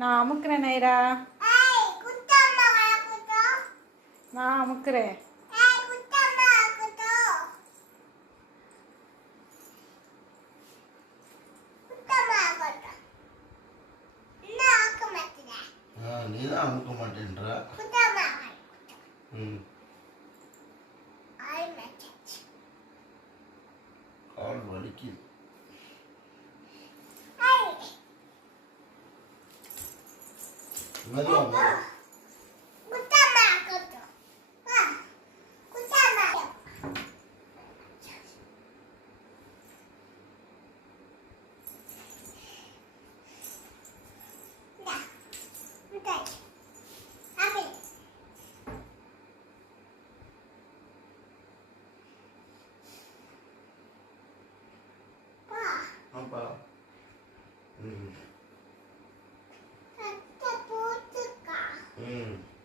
நான் அமுக்குறேன் நைரா. நான் அமுக்குறேன். நீதான் அமுக்க மாட்டேன்ற. கால் வலிக்குது. மெதுவா அப்பா. ம்